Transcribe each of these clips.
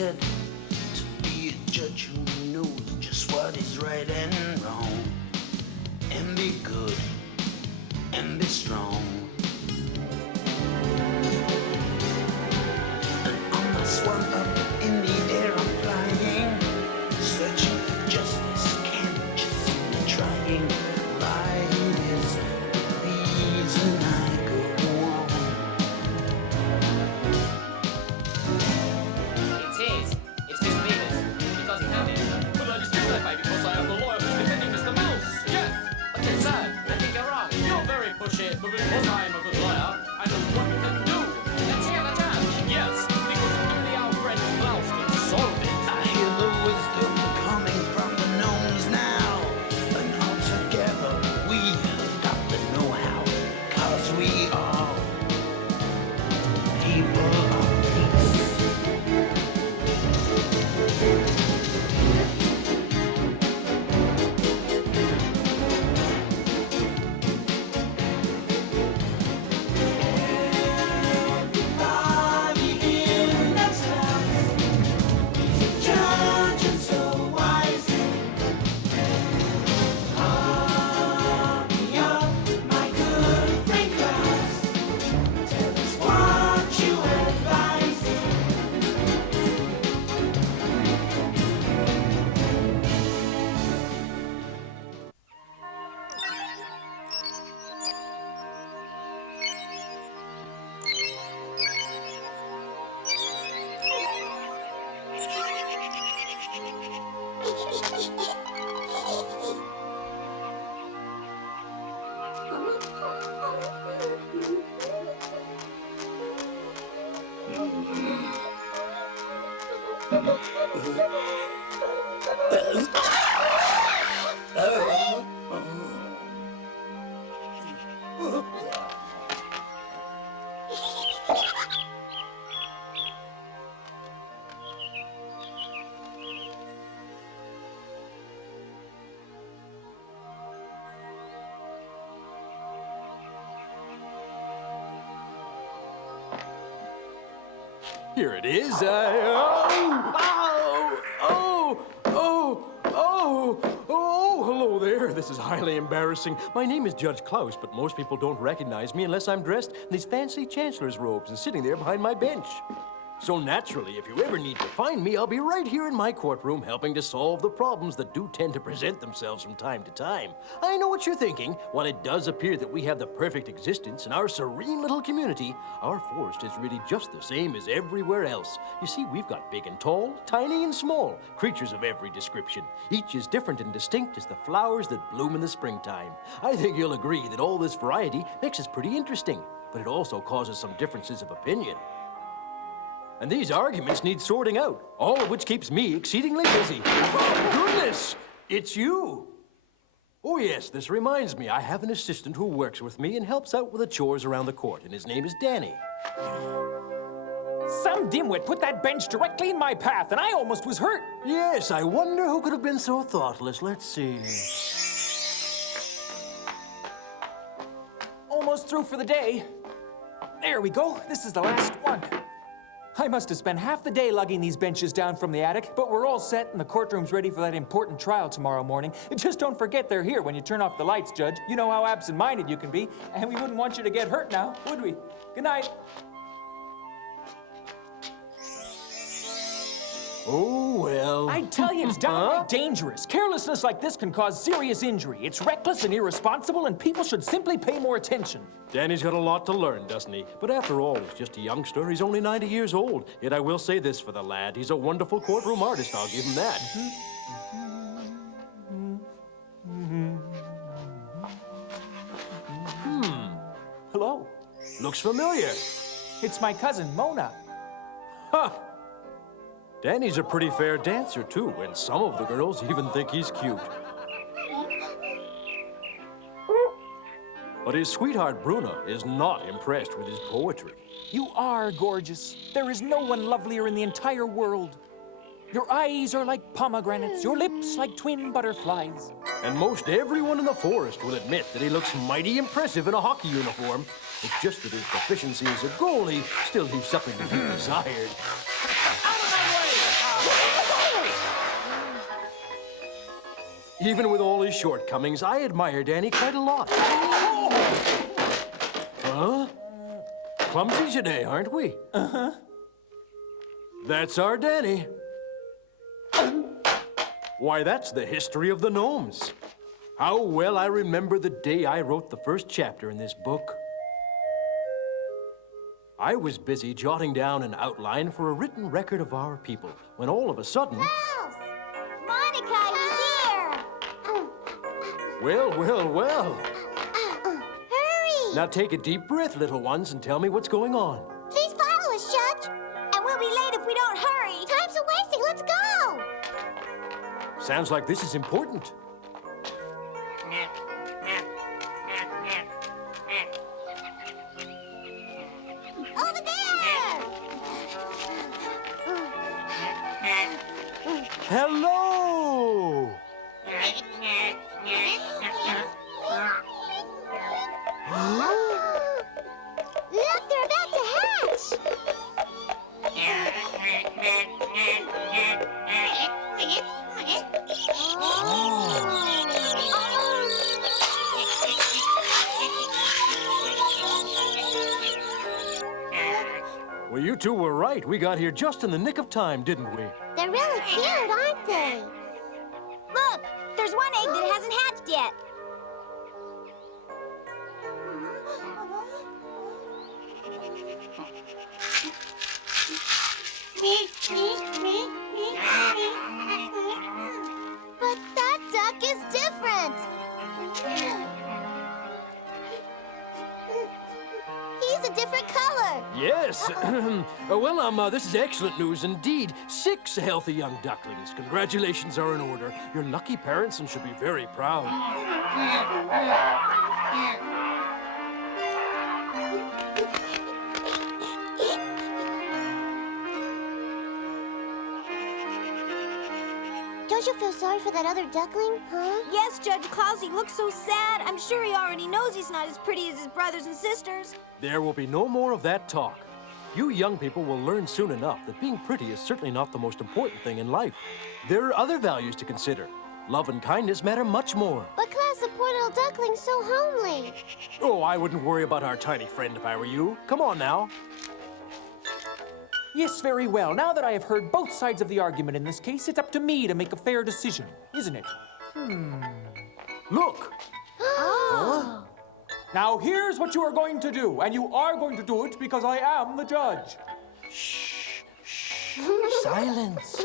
wanted to be a judge who knows just what is right and wrong, and be good and be strong. And on my swan up in the air I'm flying, searching for justice, can't just see me trying. Light is the reason I go on. It's Mr. Beavers. Because he found it. But I dispute that, baby, because I am the lawyer who's defending Mr. Mouse. Yes. Okay, sir, I think you're wrong. You're very pushy, but because I am a good lawyer, I know what we can do. Let's hear the judge. Yes, because only our friend Klaus can solve it. I hear the wisdom coming from the gnomes now, and all together we've got the know-how, 'cause we are people of peace. Everybody in this house is a judge and so wise. Hurry up, my good friend Klaus. Tell us what you advise. Here it is. Oh, hello there. This is highly embarrassing. My name is Judge Klaus, but most people don't recognize me unless I'm dressed in these fancy chancellor's robes and sitting there behind my bench. So naturally, if you ever need to find me, I'll be right here in my courtroom helping to solve the problems that do tend to present themselves from time to time. I know what you're thinking. While it does appear that we have the perfect existence in our serene little community, our forest is really just the same as everywhere else. You see, we've got big and tall, tiny and small, creatures of every description. Each is different and distinct as the flowers that bloom in the springtime. I think you'll agree that all this variety makes us pretty interesting, but it also causes some differences of opinion. And these arguments need sorting out, all of which keeps me exceedingly busy. Oh, goodness! It's you! Oh, yes, this reminds me. I have an assistant who works with me and helps out with the chores around the court, and his name is Dany. Some dimwit put that bench directly in my path, and I almost was hurt. Yes, I wonder who could have been so thoughtless. Let's see. Almost through for the day. There we go. This is the last one. I must have spent half the day lugging these benches down from the attic, but we're all set and the courtroom's ready for that important trial tomorrow morning. Just don't forget they're here when you turn off the lights, Judge. You know how absent-minded you can be, and we wouldn't want you to get hurt now, would we? Good night. Oh, well. I tell you, it's downright dangerous. Carelessness like this can cause serious injury. It's reckless and irresponsible, and people should simply pay more attention. Danny's got a lot to learn, doesn't he? But after all, he's just a youngster. He's only 90 years old. Yet I will say this for the lad. He's a wonderful courtroom artist, I'll give him that. Hello. Looks familiar. It's my cousin, Mona. Huh. Danny's a pretty fair dancer, too, and some of the girls even think he's cute. But his sweetheart, Bruna, is not impressed with his poetry. You are gorgeous. There is no one lovelier in the entire world. Your eyes are like pomegranates, your lips like twin butterflies. And most everyone in the forest will admit that he looks mighty impressive in a hockey uniform. It's just that his proficiency as a goalie still leaves something to be desired. Out of my way! Even with all his shortcomings, I admire Dany quite a lot. Huh? Clumsy today, aren't we? Uh-huh. That's our Dany. Why, that's the history of the gnomes. How well I remember the day I wrote the first chapter in this book. I was busy jotting down an outline for a written record of our people, when all of a sudden... Klaus! Monica, he's here! Well, well, well. Hurry! Now take a deep breath, little ones, and tell me what's going on. Please follow us, Judge! And we'll be late if we don't hurry! Time's a-wasting, let's go! Sounds like this is important. Over there! Hello! Look, they're about to hatch! Well, you two were right. We got here just in the nick of time, didn't we? They're really cute, aren't they? Look, there's one egg that hasn't hatched yet. But that duck is different. He's a different color. Yes. Well, this is excellent news indeed. 6 healthy young ducklings. Congratulations are in order. You're lucky parents and should be very proud. Don't you feel sorry for that other duckling, huh? Yes, Judge Klaus, he looks so sad. I'm sure he already knows he's not as pretty as his brothers and sisters. There will be no more of that talk. You young people will learn soon enough that being pretty is certainly not the most important thing in life. There are other values to consider. Love and kindness matter much more. But Klaus, the poor little duckling's so homely. Oh, I wouldn't worry about our tiny friend if I were you. Come on now. Yes, very well. Now that I have heard both sides of the argument in this case, it's up to me to make a fair decision, isn't it? Look. Oh. Now here's what you are going to do, and you are going to do it because I am the judge. Silence.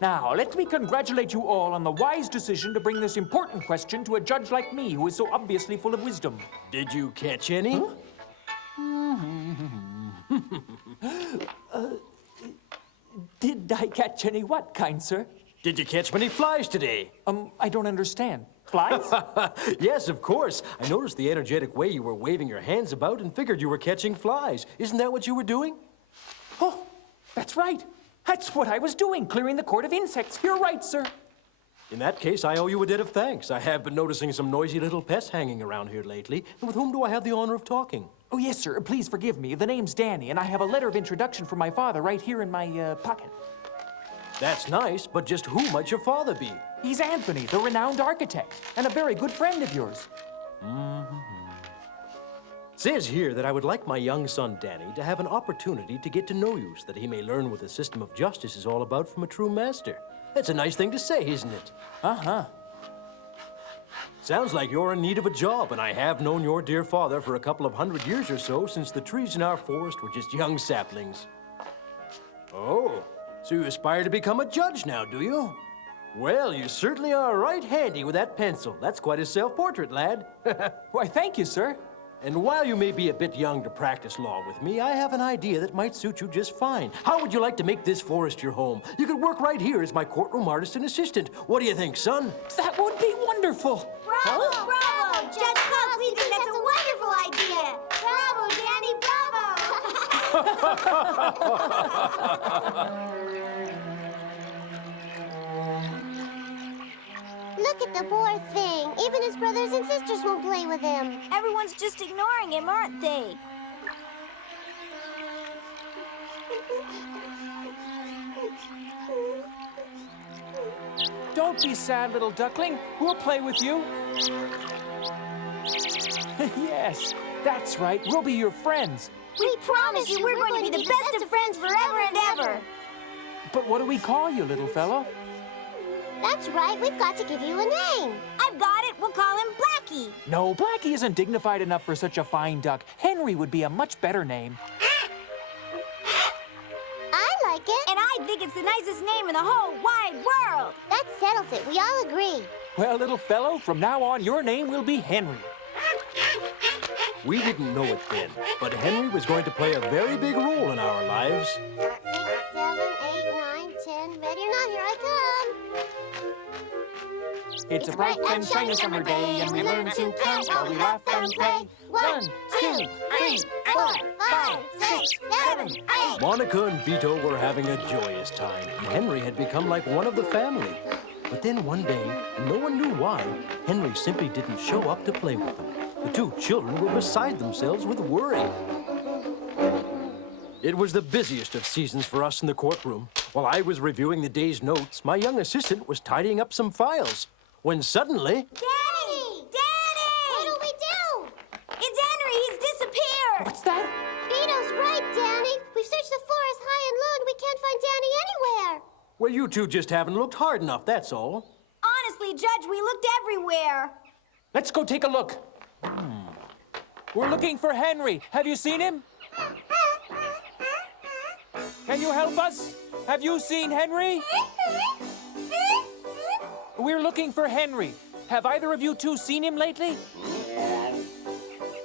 Now, let me congratulate you all on the wise decision to bring this important question to a judge like me, who is so obviously full of wisdom. Did you catch any? Did I catch any what, kind sir? Did you catch many flies today? I don't understand. Flies? Yes, of course. I noticed the energetic way you were waving your hands about and figured you were catching flies. Isn't that what you were doing? Oh, that's right. That's what I was doing, clearing the court of insects. You're right, sir. In that case, I owe you a debt of thanks. I have been noticing some noisy little pests hanging around here lately. And with whom do I have the honor of talking? Oh, yes, sir. Please forgive me. The name's Dany, and I have a letter of introduction from my father right here in my pocket. That's nice, but just who might your father be? He's Anthony, the renowned architect, and a very good friend of yours. Says here that I would like my young son, Dany, to have an opportunity to get to know you so that he may learn what the system of justice is all about from a true master. That's a nice thing to say, isn't it? Uh-huh. Sounds like you're in need of a job, and I have known your dear father for a couple of 100 years or so since the trees in our forest were just young saplings. Oh, so you aspire to become a judge now, do you? Well, you certainly are right handy with that pencil. That's quite a self-portrait, lad. Why, thank you, sir. And while you may be a bit young to practice law with me, I have an idea that might suit you just fine. How would you like to make this forest your home? You could work right here as my courtroom artist and assistant. What do you think, son? That would be wonderful. Bravo! Bravo! Judge Klaus, we think that's a wonderful idea! Bravo, Dany, bravo! Look at the poor thing. Even his brothers and sisters won't play with him. Everyone's just ignoring him, aren't they? Don't be sad, little duckling. We'll play with you. Yes, that's right. We'll be your friends. We promise you we're going to be the best of friends forever and ever. But what do we call you, little fellow? That's right, we've got to give you a name. I've got it. We'll call him Blackie. No, Blackie isn't dignified enough for such a fine duck. Henry would be a much better name. I like it. And I think it's the nicest name in the whole wide world. That settles it. We all agree. Well, little fellow, from now on, your name will be Henry. We didn't know it then, but Henry was going to play a very big role in our lives. 6, 7, 8, 9, 10. Ready or not, here I come. It's a bright and shiny summer day, and we learn to count while we laugh and play. 1, 2, 3, 4, 5, 6, 7, 8. Monica and Vito were having a joyous time. Henry had become like one of the family. But then one day, and no one knew why, Henry simply didn't show up to play with them. The two children were beside themselves with worry. It was the busiest of seasons for us in the courtroom. While I was reviewing the day's notes, my young assistant was tidying up some files. When suddenly... Dany! Dany! What'll we do? It's Henry. He's disappeared. What's that? Vito's right, Dany. We've searched the forest high and low, and we can't find Dany anywhere. Well, you two just haven't looked hard enough, that's all. Honestly, Judge, we looked everywhere. Let's go take a look. We're looking for Henry. Have you seen him? Can you help us? Have you seen Henry? We're looking for Henry. Have either of you two seen him lately?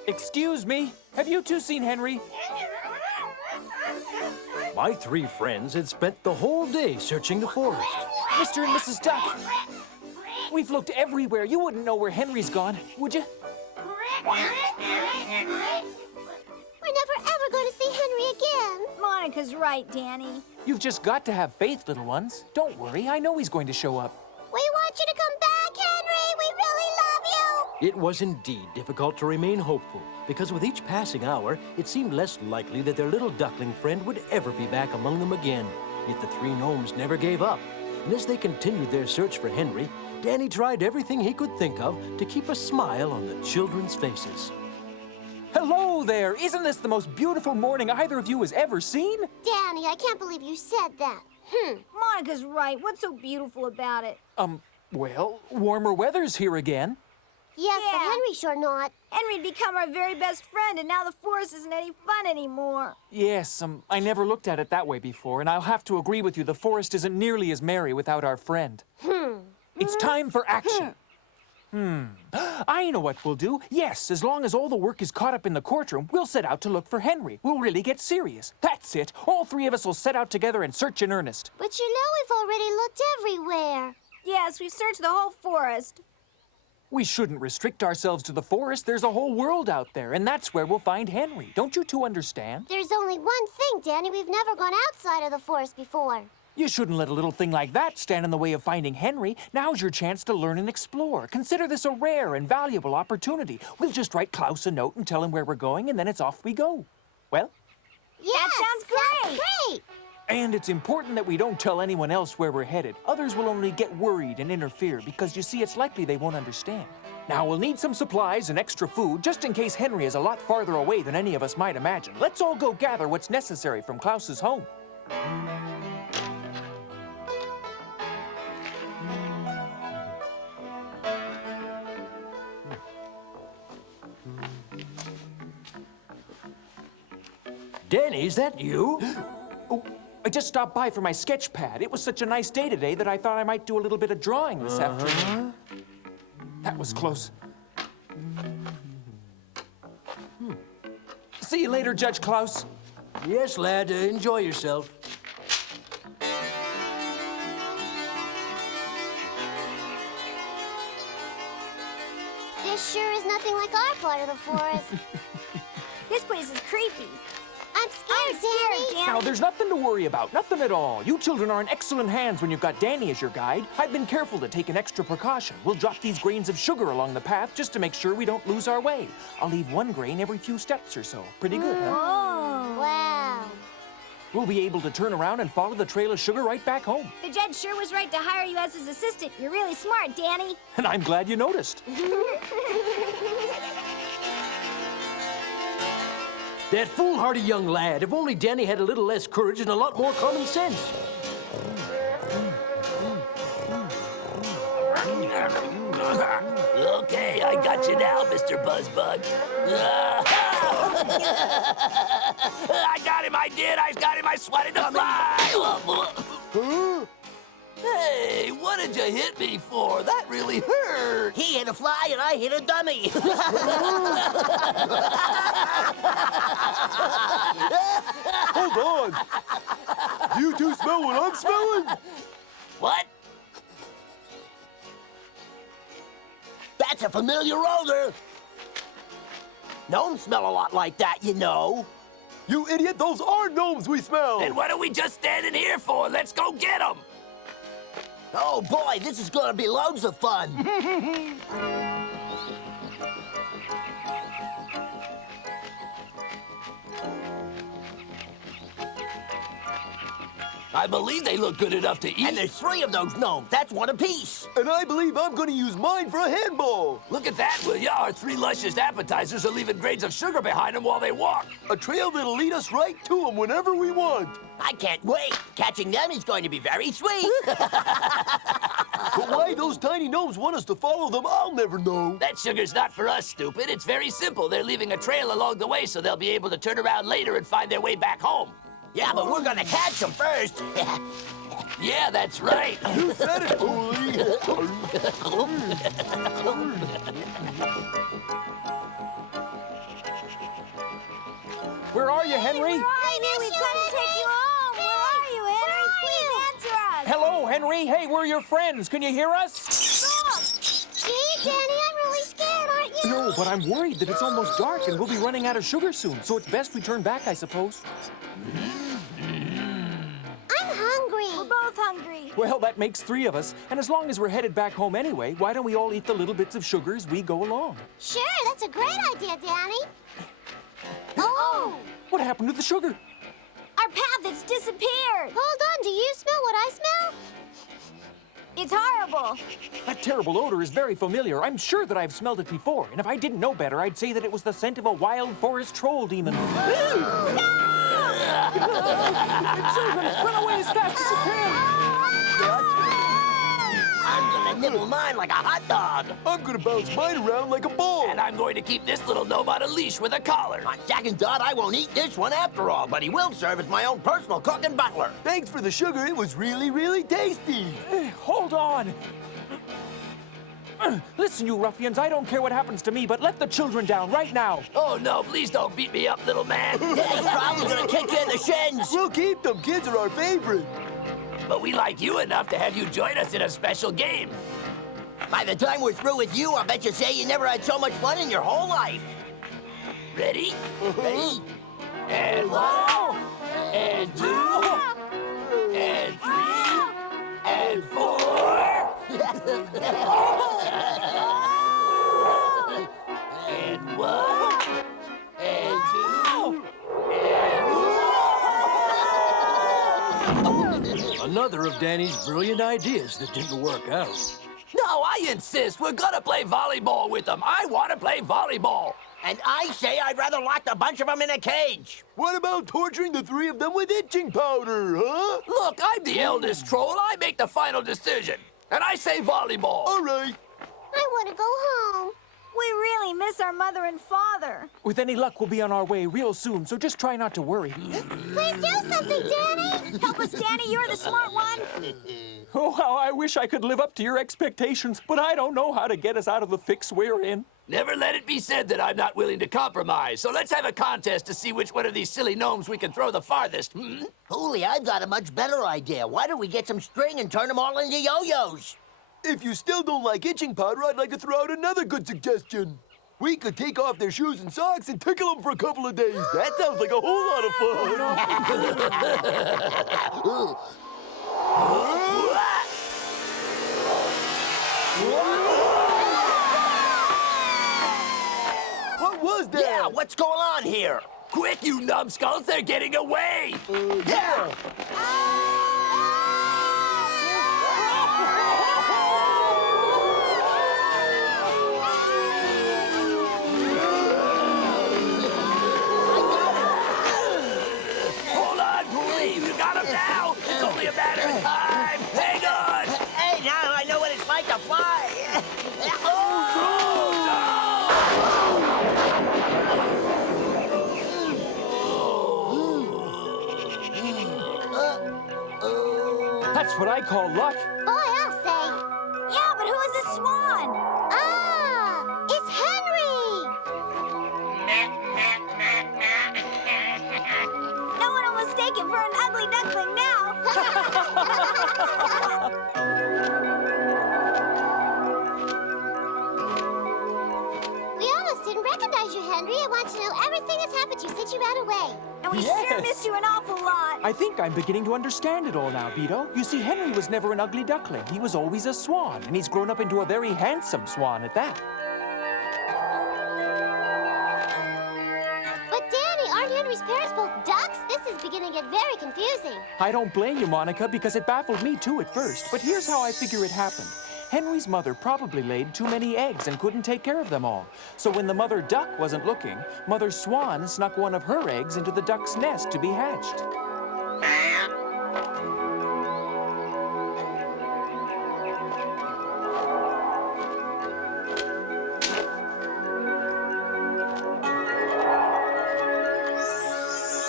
Excuse me. Have you two seen Henry? My three friends had spent the whole day searching the forest. Mr. and Mrs. Duck. We've looked everywhere. You wouldn't know where Henry's gone, would you? We're never ever going to see Henry again. Monica's right, Dany. You've just got to have faith, little ones. Don't worry. I know he's going to show up. We want you to come back, Henry. We really love you. It was indeed difficult to remain hopeful, because with each passing hour, it seemed less likely that their little duckling friend would ever be back among them again. Yet the three gnomes never gave up. And as they continued their search for Henry, Dany tried everything he could think of to keep a smile on the children's faces. Hello there! Isn't this the most beautiful morning either of you has ever seen? Dany, I can't believe you said that. Monica's right. What's so beautiful about it? Well, warmer weather's here again. Yes, but Yeah. Henry sure not. Henry'd become our very best friend, and now the forest isn't any fun anymore. Yes, I never looked at it that way before, and I'll have to agree with you, the forest isn't nearly as merry without our friend. It's time for action. I know what we'll do. Yes, as long as all the work is caught up in the courtroom, we'll set out to look for Henry. We'll really get serious. That's it. All three of us will set out together and search in earnest. But you know we've already looked everywhere. Yes, we've searched the whole forest. We shouldn't restrict ourselves to the forest. There's a whole world out there, and that's where we'll find Henry. Don't you two understand? There's only one thing, Dany. We've never gone outside of the forest before. You shouldn't let a little thing like that stand in the way of finding Henry. Now's your chance to learn and explore. Consider this a rare and valuable opportunity. We'll just write Klaus a note and tell him where we're going, and then it's off we go. Well? Yes, sounds great. Great. And it's important that we don't tell anyone else where we're headed. Others will only get worried and interfere because, you see, it's likely they won't understand. Now, we'll need some supplies and extra food just in case Henry is a lot farther away than any of us might imagine. Let's all go gather what's necessary from Klaus's home. Dany, is that you? Oh, I just stopped by for my sketch pad. It was such a nice day today that I thought I might do a little bit of drawing this afternoon. That was close. See you later, Judge Klaus. Yes, lad, enjoy yourself. This sure is nothing like our part of the forest. This place is creepy. I'm scared, Dany. Now, there's nothing to worry about, nothing at all. You children are in excellent hands when you've got Dany as your guide. I've been careful to take an extra precaution. We'll drop these grains of sugar along the path just to make sure we don't lose our way. I'll leave one grain every few steps or so. Pretty good, huh? Oh. Wow. We'll be able to turn around and follow the trail of sugar right back home. The judge sure was right to hire you as his assistant. You're really smart, Dany. And I'm glad you noticed. That foolhardy young lad. If only Dany had a little less courage and a lot more common sense. Okay, I got you now, Mr. Buzzbug. I got him, I did. I got him, I swatted to fly. Hey, what did you hit me for? That really hurt. He hit a fly and I hit a dummy. Hold on. Do you two smell what I'm smelling? What? That's a familiar odor. Gnomes smell a lot like that, you know. You idiot, those are gnomes we smell. Then what are we just standing here for? Let's go get them. Oh boy, this is gonna be loads of fun. I believe they look good enough to eat. And there's 3 of those gnomes. That's one apiece. And I believe I'm gonna use mine for a handball. Look at that, will ya? Our 3 luscious appetizers are leaving grains of sugar behind them while they walk. A trail that'll lead us right to them whenever we want. I can't wait. Catching them is going to be very sweet. But why those tiny gnomes want us to follow them, I'll never know. That sugar's not for us, stupid. It's very simple. They're leaving a trail along the way so they'll be able to turn around later and find their way back home. Yeah, but we're gonna catch them first. Yeah, that's right. You said it, bully. Where are you, Henry? Where are you? We've come to take you home. Where are you, Henry? Please answer us. Hello, Henry. Hey, we're your friends. Can you hear us? Look. Gee, Dany, I'm really scared, aren't you? No, but I'm worried that it's almost dark and we'll be running out of sugar soon. So it's best we turn back, I suppose. I'm hungry. We're both hungry. Well, that makes 3 of us. And as long as we're headed back home anyway, why don't we all eat the little bits of sugar as we go along? Sure, that's a great idea, Dany. Oh! What happened to the sugar? Our path has disappeared. Hold on, do you smell what I smell? It's horrible. That terrible odor is very familiar. I'm sure that I've smelled it before. And if I didn't know better, I'd say that it was the scent of a wild forest troll demon. Children, run away as fast as you can! I'm gonna nibble mine like a hot dog. I'm gonna bounce mine around like a ball. And I'm going to keep this little gnome on a leash with a collar. On second thought, I won't eat this one after all, but he will serve as my own personal cook and butler. Thanks for the sugar. It was really, really tasty. Hold on. Listen, you ruffians, I don't care what happens to me, but let the children down right now. Oh, no, please don't beat me up, little man. Yeah, he's probably gonna kick you in the shins. We'll keep them. Kids are our favorite. But we like you enough to have you join us in a special game. By the time we're through with you, I'll bet you say you never had so much fun in your whole life. Ready? Ready? And 1, and 2, and 3, and 4. And 1, and 2, Another of Dany's brilliant ideas that didn't work out. No, I insist. We're gonna play volleyball with them. I want to play volleyball. And I say I'd rather lock a bunch of them in a cage. What about torturing the 3 of them with itching powder, huh? Look, I'm the eldest troll. I make the final decision. And I say volleyball. All right. I want to go home. We really miss our mother and father. With any luck, we'll be on our way real soon, so just try not to worry. Please do something, Dany. Help us, Dany. You're the smart one. Oh, how I wish I could live up to your expectations, but I don't know how to get us out of the fix we're in. Never let it be said that I'm not willing to compromise. So let's have a contest to see which one of these silly gnomes we can throw the farthest. Holy, I've got a much better idea. Why don't we get some string and turn them all into yo-yos? If you still don't like itching powder, I'd like to throw out another good suggestion. We could take off their shoes and socks and tickle them for a couple of days. That sounds like a whole lot of fun. What was that? Yeah, what's going on here? Quick, you numbskulls, they're getting away! Yeah! Hold on, Poolie! You got him now! It's only a matter of time! Hang on! Hey, now I know what it's like to fly. That's what I call luck. Boy, I'll say. Yeah, but who is this swan? Ah, it's Henry. No one will mistake him for an ugly duckling now. We almost didn't recognize you, Henry. I want to know everything that's happened to you since you ran away. And we sure Yes. missed you an awful lot. I think I'm beginning to understand it all now, Beto. You see, Henry was never an ugly duckling. He was always a swan, and he's grown up into a very handsome swan at that. But Dany, aren't Henry's parents both ducks? This is beginning to get very confusing. I don't blame you, Monica, because it baffled me too at first. But here's how I figure it happened. Henry's mother probably laid too many eggs and couldn't take care of them all. So when the mother duck wasn't looking, Mother Swan snuck one of her eggs into the duck's nest to be hatched.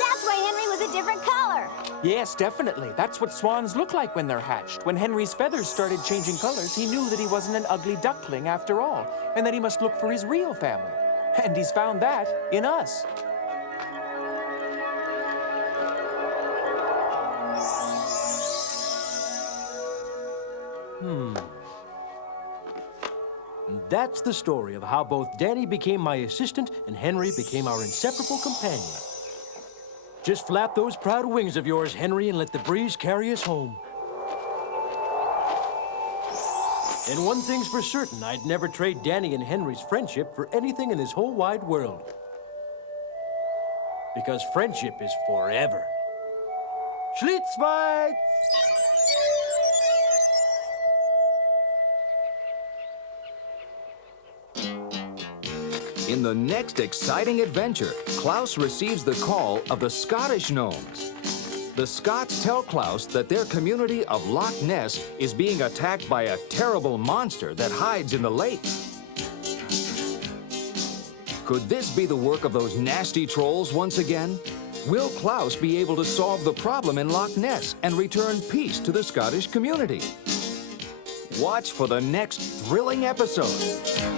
That's why Henry was a different color. Yes, definitely. That's what swans look like when they're hatched. When Henry's feathers started changing colors, he knew that he wasn't an ugly duckling after all, and that he must look for his real family. And he's found that in us. And that's the story of how both Dany became my assistant and Henry became our inseparable companion. Just flap those proud wings of yours, Henry, and let the breeze carry us home. And one thing's for certain, I'd never trade Dany and Henry's friendship for anything in this whole wide world. Because friendship is forever. Schlitzweit! In the next exciting adventure, Klaus receives the call of the Scottish gnomes. The Scots tell Klaus that their community of Loch Ness is being attacked by a terrible monster that hides in the lake. Could this be the work of those nasty trolls once again? Will Klaus be able to solve the problem in Loch Ness and return peace to the Scottish community? Watch for the next thrilling episode.